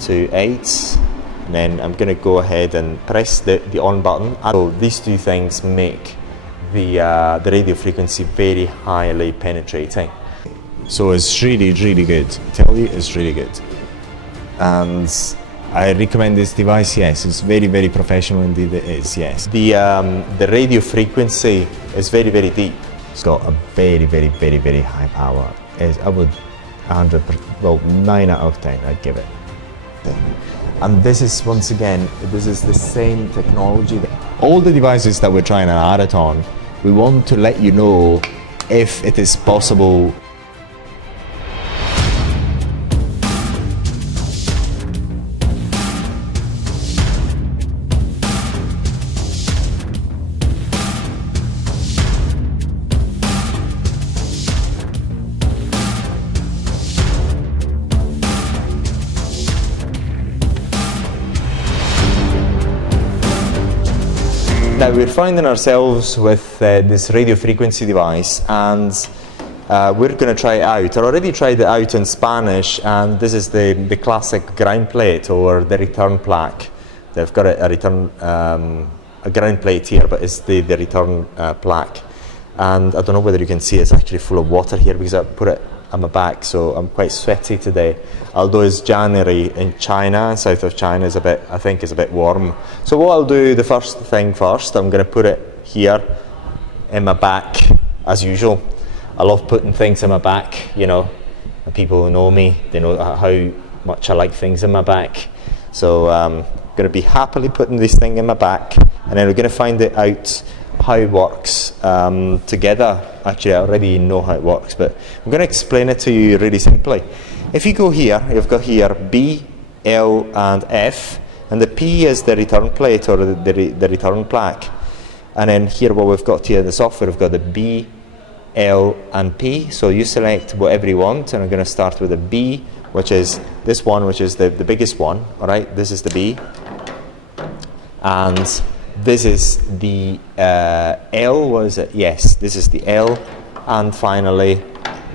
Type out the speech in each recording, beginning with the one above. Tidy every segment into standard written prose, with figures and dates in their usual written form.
to 8, and then I'm going to go ahead and press the on button. So these two things make the radio frequency very highly penetrating. So it's really, really good. I tell you, it's really good. And I recommend this device, yes. It's very, very professional indeed, it is, yes. The radio frequency is very, very deep. It's got a very, very, very, very high power. I would 100%, well, 9 out of 10, I'd give it. And this is, once again, this is the same technology. All the devices that we're trying at Areton, we want to let you know if it is possible. Now we're finding ourselves with this radio frequency device, and we're going to try it out. I already tried it out in Spanish, and this is the classic ground plate or the return plaque. They've got a ground plate here, but it's the return plaque. And I don't know whether you can see it's actually full of water here because I put it on my back, so I'm quite sweaty today. Although it's January in China, south of China is I think it's a bit warm. So what I'll do, the first thing first, I'm going to put it here in my back, as usual. I love putting things in my back, you know. The people who know me, they know how much I like things in my back. So I'm going to be happily putting this thing in my back, and then we're going to find it out how it works together. Actually, I already know how it works, but I'm going to explain it to you really simply. If you go here, you've got here B, L and F, and the P is the return plate or the return plaque. And then here what we've got here in the software, we've got the B, L and P. So you select whatever you want, and I'm going to start with the B, which is this one, which is the biggest one. All right, this is the B. And this is the L, what is it? Yes, this is the L. And finally,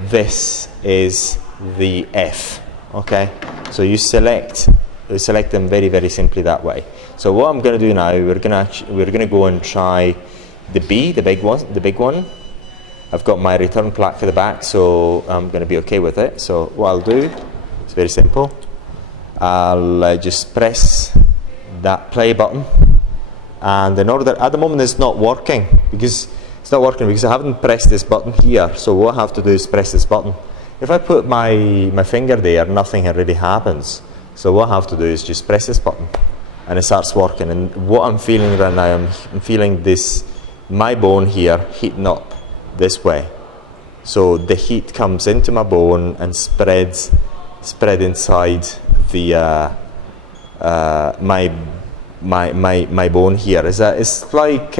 this is the F. Okay, so you select them very, very simply that way. So what I'm going to do now, we're going to go and try the B, the big one. I've got my return plaque for the back, so I'm going to be okay with it. So what I'll do, it's very simple. I'll just press that play button. And in order, at the moment it's not working because I haven't pressed this button here. So what I have to do is press this button. If I put my finger there, nothing really happens. So what I have to do is just press this button, and it starts working. And what I'm feeling right now, I'm feeling my bone here heating up this way. So the heat comes into my bone and spread inside the my bone here. It's like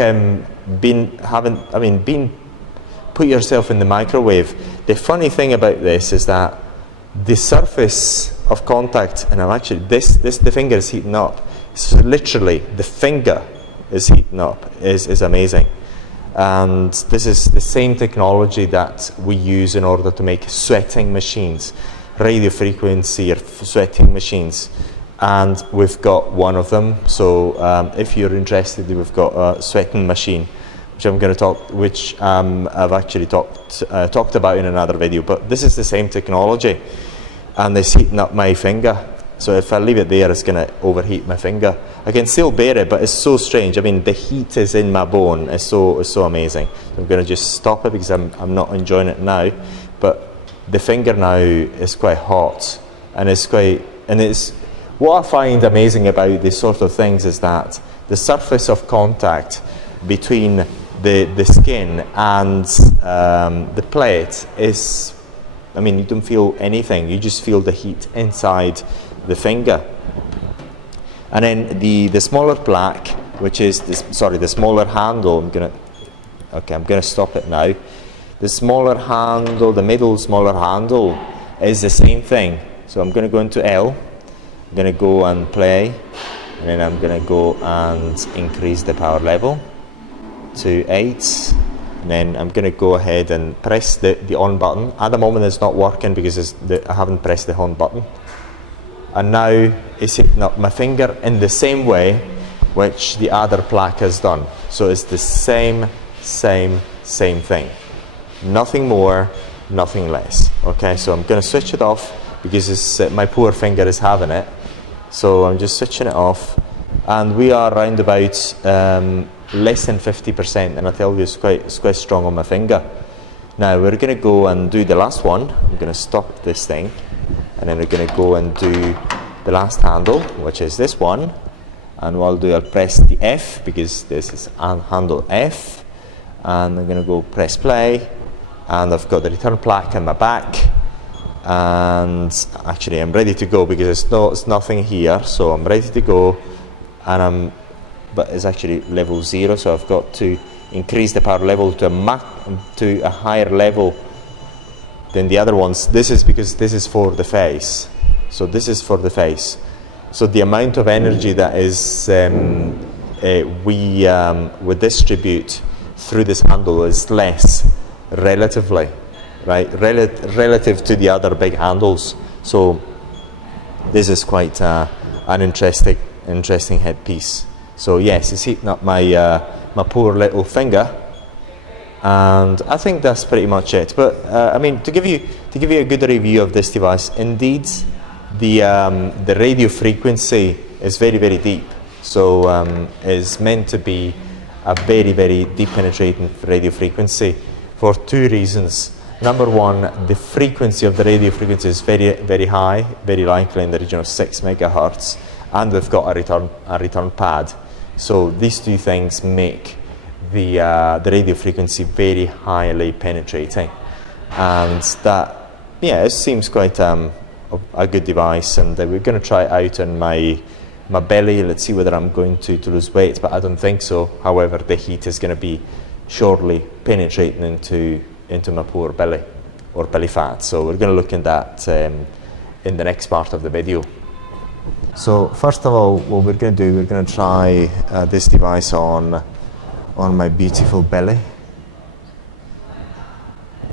put yourself in the microwave. The funny thing about this is that the surface of contact, and I'm actually the finger is heating up. So literally the finger is heating up. Is amazing. And this is the same technology that we use in order to make sweating machines, radio frequency or sweating machines. And we've got one of them. So if you're interested, we've got a sweating machine, which I've actually talked about in another video. But this is the same technology, and it's heating up my finger. So if I leave it there, it's going to overheat my finger. I can still bear it, but it's so strange. I mean, the heat is in my bone. It's so amazing. I'm going to just stop it because I'm not enjoying it now. But the finger now is quite hot, and it's what I find amazing about these sort of things is that the surface of contact between the skin and the plate is, I mean, you don't feel anything. You just feel the heat inside the finger. And then the smaller plaque, which is the smaller handle. I'm gonna stop it now. The smaller handle, the middle smaller handle, is the same thing. So I'm gonna go into L. I'm going to go and play, and then I'm going to go and increase the power level to 8, and then I'm going to go ahead and press the on button. At the moment it's not working because I haven't pressed the on button. and now it's hitting up my finger in the same way which the other plaque has done. So it's the same thing. Nothing more, nothing less. Okay, so I'm going to switch it off because it's, my poor finger is having it. So I'm just switching it off, and we are around about less than 50%, and I tell you it's quite strong on my finger. Now we're going to go and do the last one. I'm going to stop this thing, and then we're going to go and do the last handle, which is this one. And what I'll do, I'll press the F because this is handle F, and I'm going to go press play, and I've got the return plaque on my back, and actually I'm ready to go because it's nothing here, so I'm ready to go, and but it's actually level 0, so I've got to increase the power level to a higher level than the other ones. This is because this is for the face, so this is for the face. So the amount of energy that is we distribute through this handle is less, relatively, right? Relative to the other big handles. So this is quite an interesting headpiece. So yes, it's heating up my my poor little finger, and I think that's pretty much it. But I mean, to give you a good review of this device, indeed, the radio frequency is very deep. So it's meant to be a very deep penetrating radio frequency for two reasons. Number one, the frequency of the radio frequency is very high, very likely in the region of 6 megahertz, and we've got a return pad. So these two things make the radio frequency very highly penetrating, and that, yeah, it seems quite a good device. And we're going to try it out on my belly. Let's see whether I'm going to lose weight, but I don't think so. However, the heat is going to be surely penetrating into my poor belly or belly fat. So we're going to look at that in the next part of the video. So first of all, what we're going to do, we're going to try this device on my beautiful belly.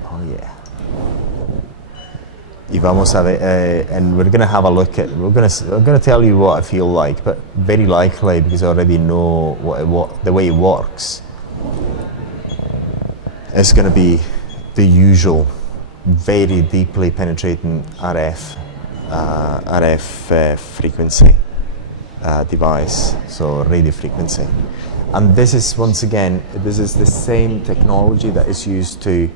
Oh yeah. Y vamos a ver, and we're going to have a look at. I'm going to tell you what I feel like, but very likely, because I already know the way it works, it's going to be the usual, very deeply penetrating RF frequency device, so radio frequency. And this is, once again, this is the same technology that is used to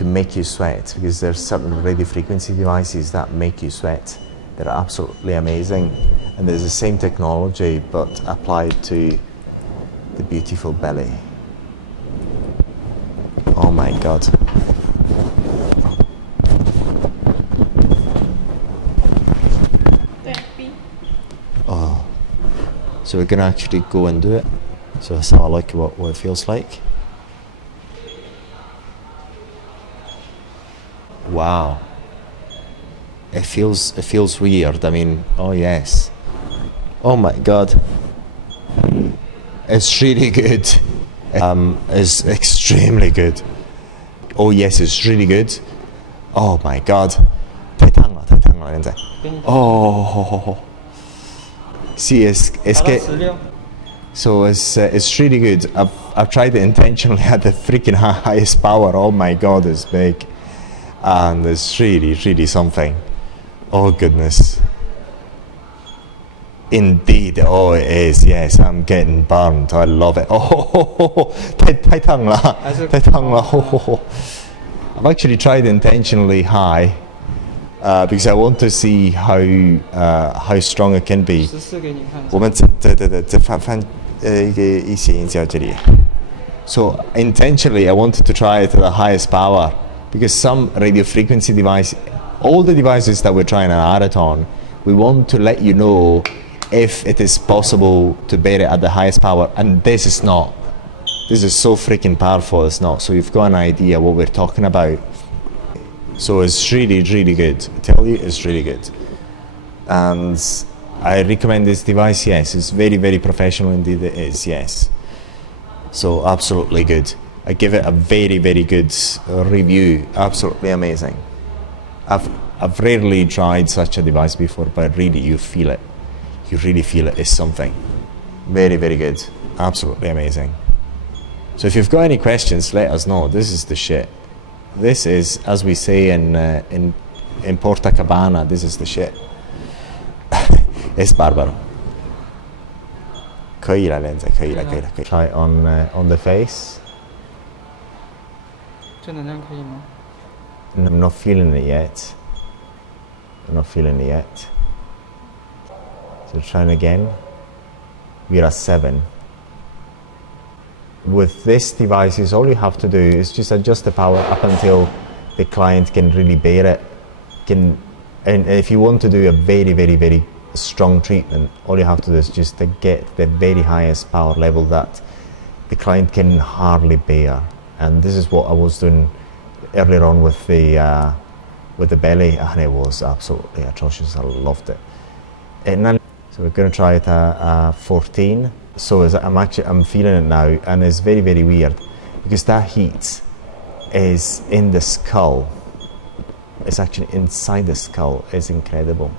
make you sweat, because there's certain radio frequency devices that make you sweat. They're absolutely amazing, and there's the same technology but applied to the beautiful belly. Oh my God. Oh, so we're gonna actually go and do it. So let's have a look at what it feels like. Wow. It feels weird. I mean, oh yes. Oh my God. It's really good. It's extremely good. Oh yes, it's really good. Oh my God. Oh. See, it's really good. I've tried it intentionally at the freaking highest power. Oh my God, it's big. And it's really something. Oh goodness. Indeed, oh it is, yes, I'm getting burned. I love it. Oh, I've actually tried intentionally high because I want to see how strong it can be. So intentionally I wanted to try it to the highest power, because some radio frequency device, all the devices that we're trying on Areton, we want to let you know if it is possible to bear it at the highest power, and this is not. This is so freaking powerful, it's not. So you've got an idea what we're talking about. So it's really good. I tell you, it's really good. And I recommend this device, yes. It's very professional indeed, it is, yes. So absolutely good. I give it a very good review. Absolutely amazing. I've rarely tried such a device before, but really you feel it. You really feel it is something. Very, very good. Absolutely amazing. So if you've got any questions, let us know. This is the shit. This is, as we say in Porta Cabana, this is the shit. Es barbaro. Coi la lenza, coi la. Try on the face. 正能量可以吗？ I'm not feeling it yet. I'm not feeling it yet. So trying again. We're at 7. With this device, all you have to do is just adjust the power up until the client can really bear it. And if you want to do a very, very, very strong treatment, all you have to do is just to get the very highest power level that the client can hardly bear. And this is what I was doing earlier on with the belly, and it was absolutely atrocious. I loved it. And then, so we're going to try it at 14. So I'm feeling it now, and it's very, very weird because that heat is in the skull. It's actually inside the skull. It's incredible.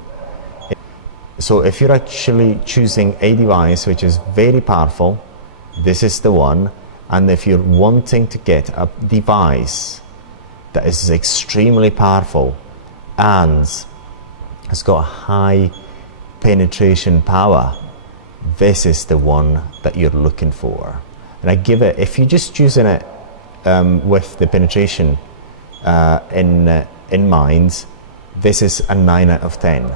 So if you're actually choosing a device which is very powerful, this is the one. And if you're wanting to get a device that is extremely powerful and has got high penetration power, this is the one that you're looking for. And I give it, if you're just choosing it with the penetration in mind, this is a 9 out of 10.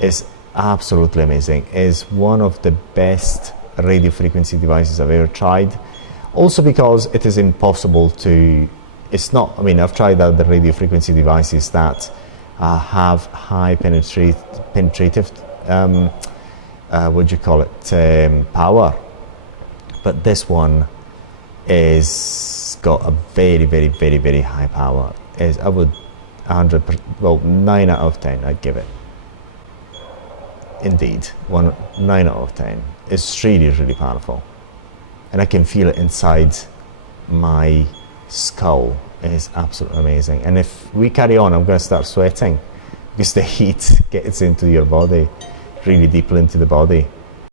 It's absolutely amazing. It's one of the best radio frequency devices I've ever tried. Also because it is impossible to, it's not, I mean, I've tried other radio frequency devices that have high penetrative, what do you call it, power. But this one is got a very, very, very, very high power. I would 9 out of 10 I'd give it. Indeed, 9 out of 10. It's really, really powerful. And I can feel it inside my skull. It's absolutely amazing. And if we carry on, I'm going to start sweating because the heat gets into your body, really deeply into the body.